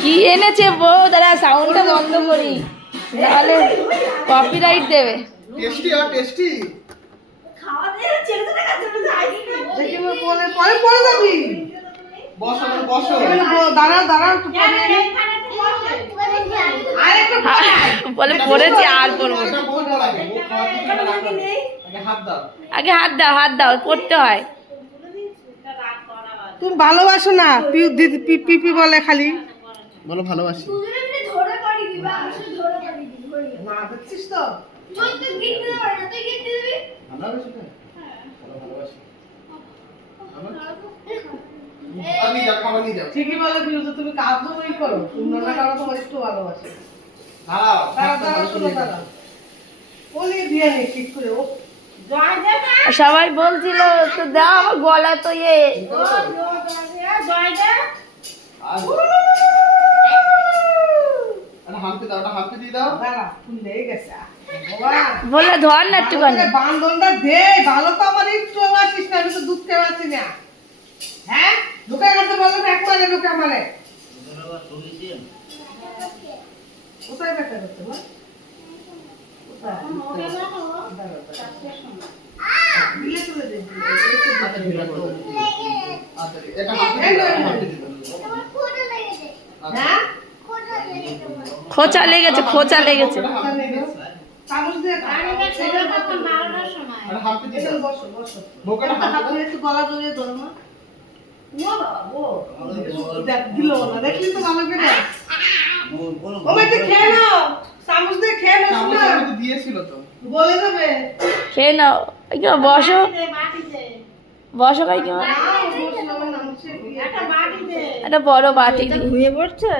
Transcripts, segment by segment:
কি এনেছে বউ? দাঁড়া সাউন্ডটা বন্ধ করি, তাহলে কপিরাইট দেবে। টেস্টি আর টেস্টি খাওয়া দিয়ে ছেড়ে দে কাছে দেখি বলে পরে পরে যাবি। বসো বসো দাঁড়া দাঁড়া একটু পরে আর একটু বলে পড়েছি আর করবো না। এটা বহুত ভালো লাগে ও খাওয়াতে নেই আগে হাত দাও আগে হাত দাও পড়তে হয়। তুমি ভালোবাসো না পিপি বলে খালি বলো ভালোবাসি দুজনে মিলে ধরে করি দিবা আসলে ধরে করি দিই ধরি মা দেখছিস তো তুই তো গিফট দিতে পারবি না তুই গিফট দিবি ভালোবাসি না ভালোবাসি আমি যা খাওয়ানি যাও ঠিকই বলে ফিরোজ, তুমি কাজ ওই করো, তুমি রান্না করো, তোমার একটু ভালোবাসে। দাঁড়াও দাঁড়া দাঁড়া শোনো দাঁড়া বলি দিয়ে নে ঠিক করে। ও জয় দে না সবাই বলছিল তো দাও, আমার গলা তো জয় দে আর হামতে দাও হামতে দিয়ে দাও দাঁড়া ফুল লেগে গেছে বাবা বলে ধর না একটুখানি। বান্ধনটা দে, ভালো তো আমার একটু আসিস না, আমি তো দুধ খাওয়াচ্ছি না। হ্যাঁ ঢুকে গেছে বলো না একবারে ঢুকে আমারে কোথায় ব্যথা করছে মা? কোথায়? দিলে তুলে দে। আচ্ছা এটা হামতে দিয়ে দাও ফটো লেগেছে হ্যাঁ ফটো লেগেছে খোঁচা লেগেছে। চামচ দিয়ে সেটা তখন 12টার সময় আর হামতে দিয়ে দাও বসো বসো বোকাটা হাত হামতে ধরে একটু গলা জড়িয়ে ধরো মা। ও বাবা ও দেখ দিল না, দেখলি তো আমাকে দেখ। ও মা একটু খেয়ে নাও, চামচ দিয়ে খেয়ে নাও চামচ না, আমি তো দিয়েছিল তো বলে দেবে। খেয়ে নাও। বসো বাটিতে বসো কাকিমা, একটা বাটিতে একটা বড় বাটি দিই। ঘুমিয়ে পড়ছে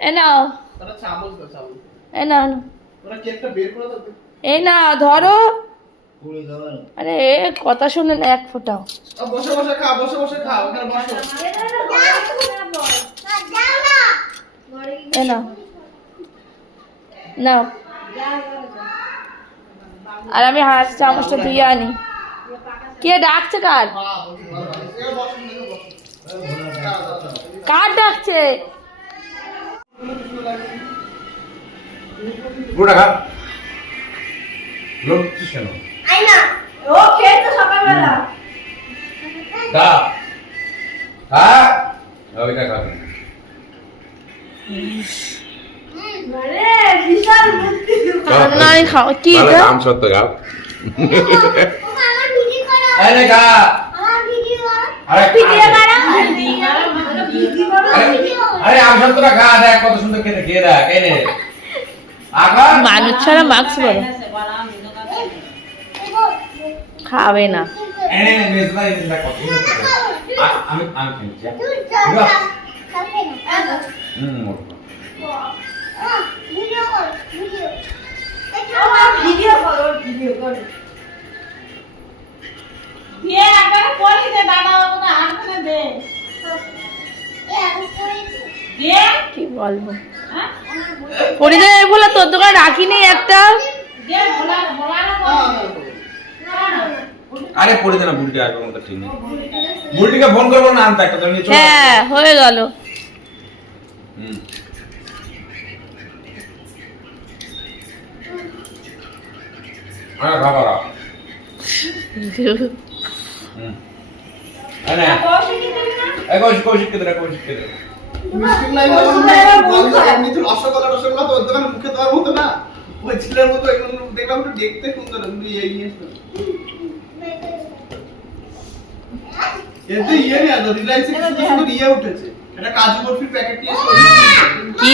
এ নাও তারা চামচ দাও চামচ এ নাও নাও। ওরা কেকটা বের করে দাও এই না ধরো। আরে এ কথা শুনে না এক ফোঁটাও। বসে বসে খাও বসে বসে খাও ওখানে বসো এ নাও নাও। আর আমি হাত চামচটা ধুয়ে আনি। কে ডাকছে? কার কার ডাকছে? পুরোটা খা লোক কেন আইনা ও খেতে সকালবেলা খা হ্যাঁ ওইটা খাবি মানে বিশাল বুদ্ধি নাই খাও কি এটা? দাম সত্য খাও আমার ভিডিও করো এই নে খা আমার ভিডিও করো আরে ভিডিও করো আরে আম সত্তরা খা দেখ কত সুন্দর খেয়ে দেখ এই নে আগা মানুষ ছাড়া মাস্ক বলো খাবে না। এই নে মেজ নাই দেখ কত সুন্দর আমি খেয়েছি ভিডিও করো ভিডিও করো দিয়ে একবার পড়ি দে দাদা বাবু না হাতে দে দিয়ে কি বলবো পরিদে বলে তোর দোকানে রাখিনি একটা। দিয়ে বলা বলা আরে পড়ে দে না বুড়িটা আগে মতো ঠিক নেই বুড়িটাকে ফোন করবো না আনতে একটা নিয়ে চল হ্যাঁ হয়ে গেল। আরে বাবারা আরে এই কৌশিক কে দে মিষ্টি নাই এমনি তো রসগোল্লা রসগোল্লা তো ওর দোকানে মুখে দেওয়ার মতো না ওই ছেলের মতো এগুলো দেখলাম একটু দেখতে সুন্দর তুমি এই নিয়ে এসো এতে ইয়ে নিয়ে আসো রিলায়েন্সে কিছু সুন্দর ইয়ে উঠেছে এটা কাজু বরফির প্যাকেট নিয়ে এসো কি?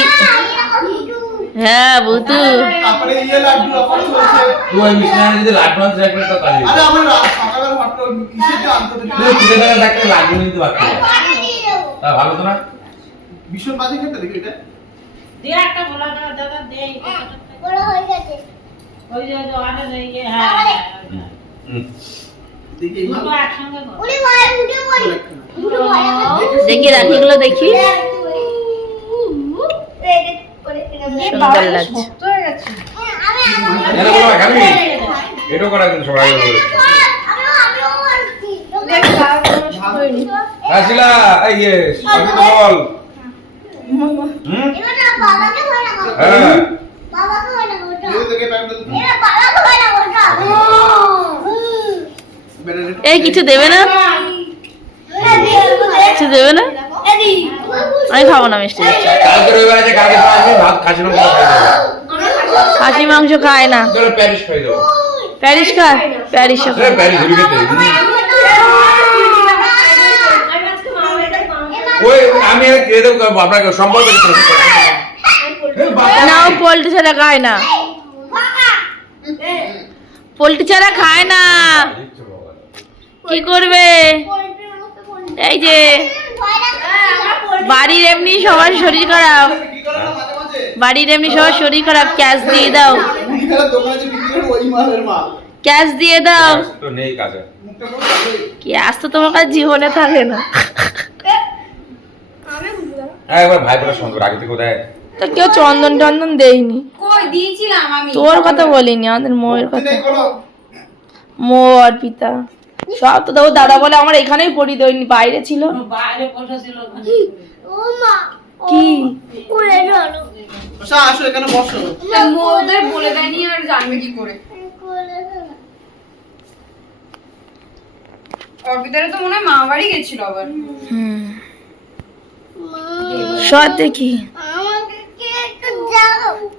হ্যাঁ বুতু তারপরে ইয়ে লাড্ডু অফার চলছে তুই মিশনারি যদি লাড্ডু আনতে যাবি তো তাই আরে আমার সকালে হট কিসে তো আনতে দিই তুই কিনে দেবে দেখতে লাড্ডু নিতে পারছিস তা ভালো তো না ভীষণ বাজে খেতে দেখি এটা দিয়ে একটা বলা দাদা দে বড় হয়ে গেছে ওই যে অর্ডার হয়ে গিয়ে হ্যাঁ দেখি এই দুটো একসঙ্গে করো উড়ে মার উড়ে মার উড়ে মার দেখি রাখিগুলো দেখি এই করে সুন্দর লাগছে। শক্ত হয়ে গেছে। আমি এনে বলো খাবি এটাও করা কিন্তু সবাই বলে আসিলা এই যে আমি তো বল হ্যাঁ এই কিছু দেবে না, কিছু দেবে না? আমি খাবো না মিষ্টি। কালকে রবিবার আছে, কালকে তো আসবে, ভাত খাসি মাংস খাই দেবো। খাসি মাংস খায় না। চলো প্যারিস খাই দেবো। প্যারিস খায়, প্যারিস প্যারিস ঘুরে খেতে ওই আমি খেয়ে দেবো আপনাকে সম্পর্ক না, ও পোল্ট্রি ছাড়া খায় না, পোল্ট্রি ছাড়া খায় না। কি করবে? এই যে বাড়ির এমনি সবার শরীর খারাপ, বাড়ির এমনি সবার শরীর খারাপ, ক্যাশ দিয়ে দাও, ক্যাশ দিয়ে দাও। তো নেই কাছে ক্যাশ তো তোমার কাছে জীবনে থাকে না। একবার ভাই বোনের সম্পর্ক আগে থেকে কোথায় তো কেউ চন্দন টন্দন দেয়নি, কই দিয়েছিলাম আমি। তোর কথা বলিনি, আমাদের মোয়ের কথা। মো আর পিতা সব তো দেখো, দাদা বলে আমার এখানেই পড়ি দেয়নি, বাইরে ছিল। বাইরে বসেছিল কি আসো এখানে বসো। ওদের বলে দেয়নি আর জানবে কি করে? অর্পিতারে তো মনে হয় মা বাড়ি গেছিল আবার। সব দেখি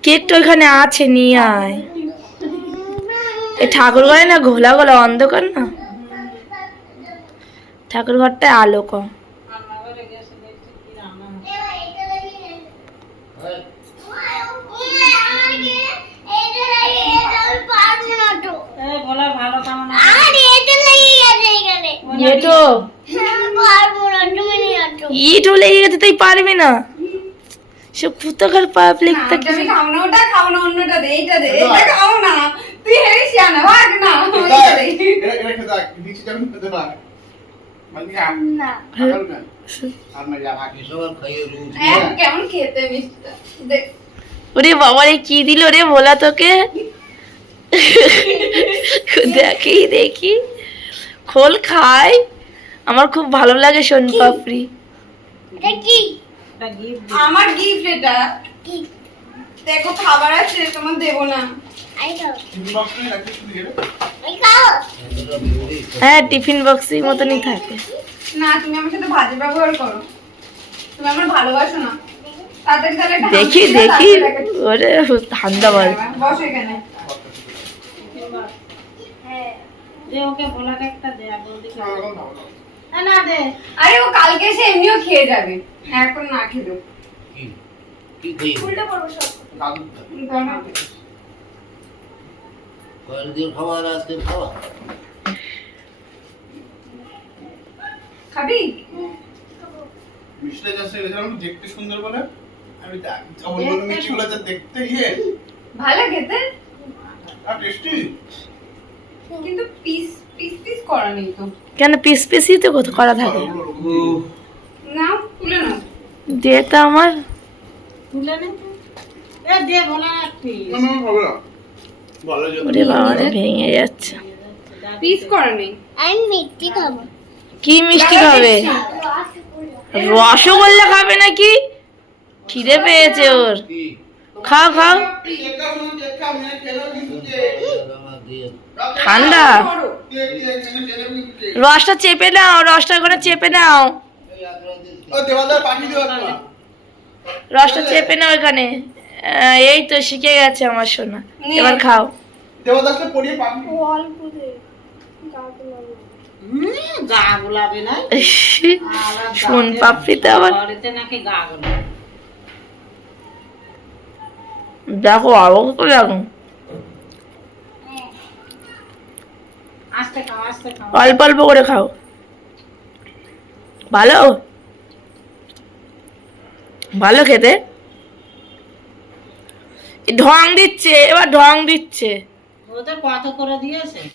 কেকটা ওইখানে আছে, নিয়ে আয়। এই ঠাকুর ঘরে না ঘোলা ঘোলা অন্ধকার না, ঠাকুর ঘরটায় আলো কম। এটো ইটও লেগে গেছে, তাই পারবি না। সে কুতকার পাবলিক থেকে আমি খাও না, ওটা খাও না, অন্যটা দে, এইটা দে, এটা খাও না। তুই হেরি শিয়ানা ভাগ না, ওইটা দে। কেমন খেতে মিষ্টিটা দেখ। ওরে বাবা রে, কি দিল রে ভোলা তোকে? দেখি দেখি, খোল খাই, আমার খুব ভালো লাগে সোন পাপড়ি। আমার গিফট এটা। দেখো খাবার আছে, তোমার দেবো না। হ্যাঁ, টিফিন বক্সের মতনই থাকে। না, তুমি আমার সাথে বাজে ব্যবহার করো, তুমি আমার ভালোবাসো না। তাড়াতাড়ি তাহলে একটা দেখি হাঁচি দাও, দেখি, তাড়াতাড়ি একটা- ওরে ঠান্ডা বল। বসো এখানে। আরে ও কালকে এসে এমনিও খেয়ে যাবে, এখন না খেলো। উল্টে পড়বো সব। খাবি? মিষ্টি যাচ্ছে এরকম দেখতে সুন্দর বলে আমি অন্য মিষ্টিগুলো যা দেখতে গিয়ে ভালো খেতে, আর টেস্টি, কিন্তু পিস পিস পিস করা নেই তো। কেন পিস পিসই তো কত করা থাকে। না, তুলে নাও। দে তো আমার। ওরে বাবা রে, ভেঙে যাচ্ছে। পিস করা নেই। আমি মিষ্টি খাবো। কি মিষ্টি খাবে? রসগোল্লা খাবে নাকি? খিদে পেয়েছে ওর, খাও খাও। ঠান্ডা, রসটা চেপে নাও, রসটা করে চেপে নাও, রসটা চেপে নাও এখানে। এই তো শিখে গেছে আমার সোনা, এবার খাও। দেবদাসকে পড়িয়ে পানি গা গোলাবে না, সোন পাপড়িতে আবার দেখো আরো কত দেখো। অল্প অল্প করে খাও, ভালো ভালো খেতে। ঢং দিচ্ছে, এবার ঢং দিচ্ছে। ওদের কত করে দিয়েছে?